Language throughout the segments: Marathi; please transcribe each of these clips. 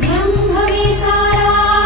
गंधवे सारा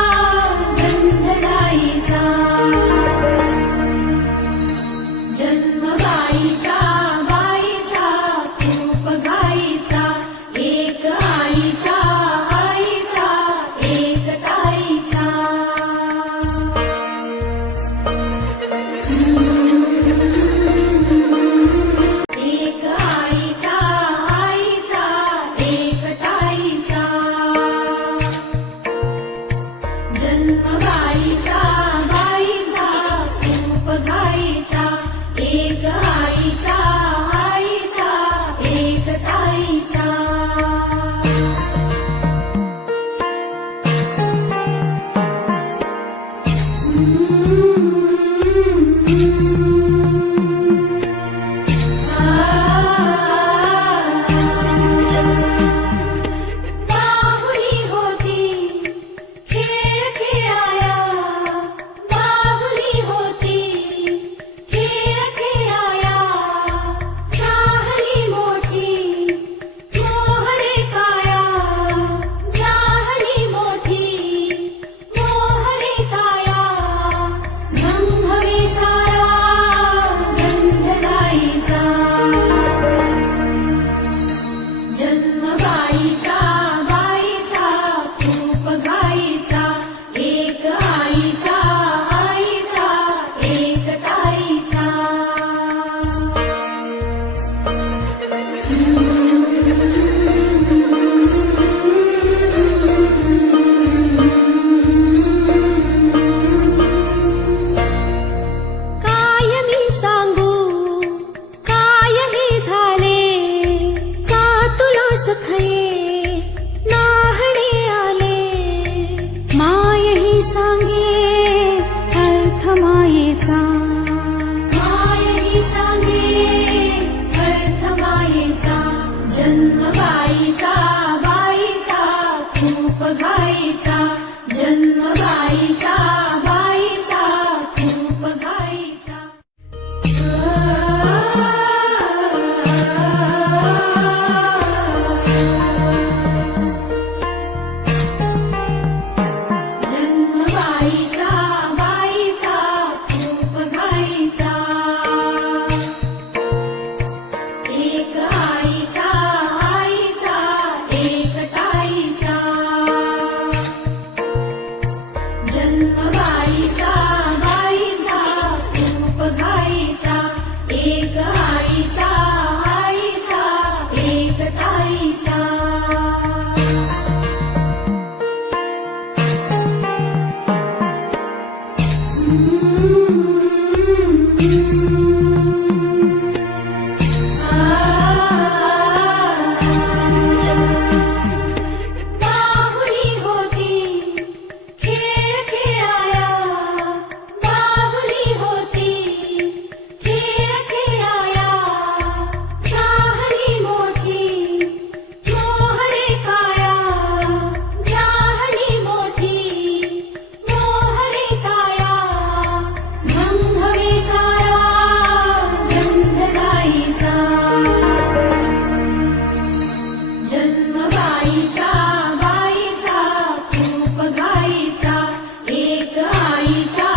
एक आईचा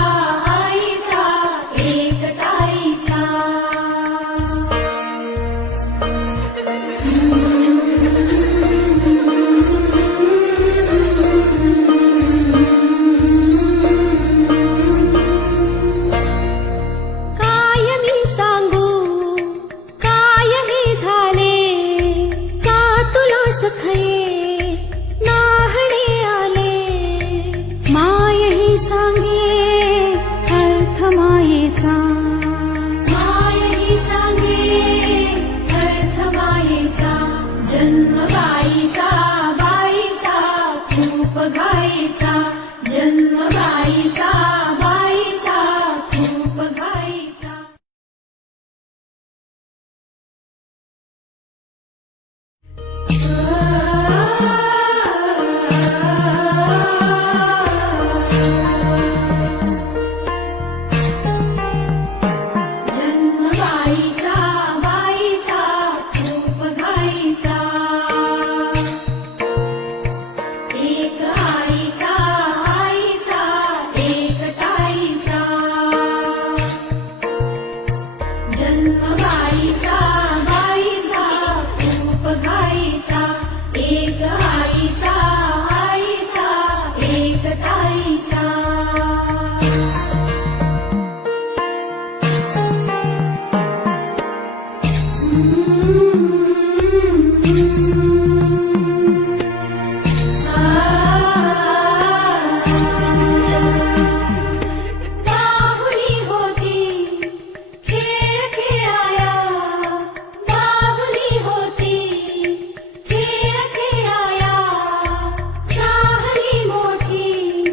आईचा एक ताईचा काय मी सांगू काय हे झाले का तुला सखये नाहणे आले माय ही सांगे अर्थ मायेचा माय ही सांगे अर्थ मायेचा जन्म बाईचा बाईचा खूप घाईचा जन्म बाईचा बाईचा खूप घाईचा जन्म बाईचा बाईचा खूप घाईचा एक आईचा आईचा एक ताईचा जन्म बाईचा बाईचा खूप घाईचा एक आईचा आईचा एक ताईचा बाहुली होती खेळ खेळाया बाहुली होती खेळ खेळाया झाली मोठी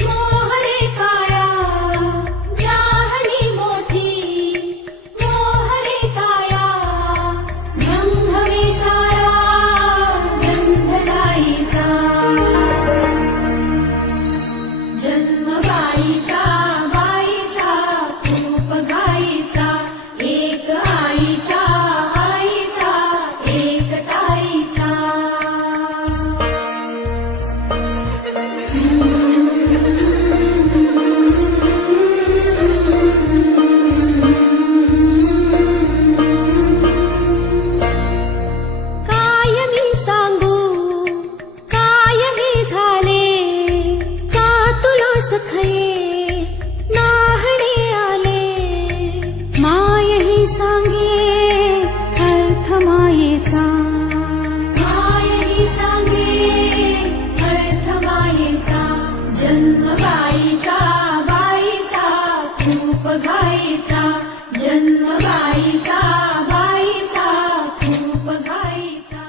मोहरे काया झाली मोठी मोहरे काया गंधवे सारा गंध जाईचा जन्म बाईचा बाईचा खूप घाईचा एक आईचा आईचा एक ताईचा काय मी सांगू काय हे झाले का तुला सखये नाहणे आले माय ही सांगे अर्थ मायेचा माय ही सांगे अर्थ मायेचा जन्म बाईचा बाईचा खूप घाईचा जन्म बाईचा बाईचा खूप घाईचा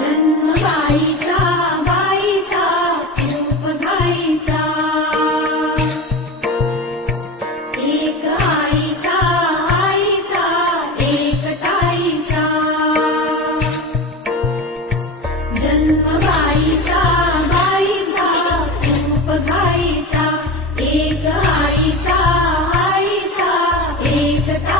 जन्म बाईचा बाईचा खूप घाईचा एक आईचा आईचा एक ताईचा जन्म बाईचा बाईचा खूप घाईचा एक आईचा आईचा एक ताईचा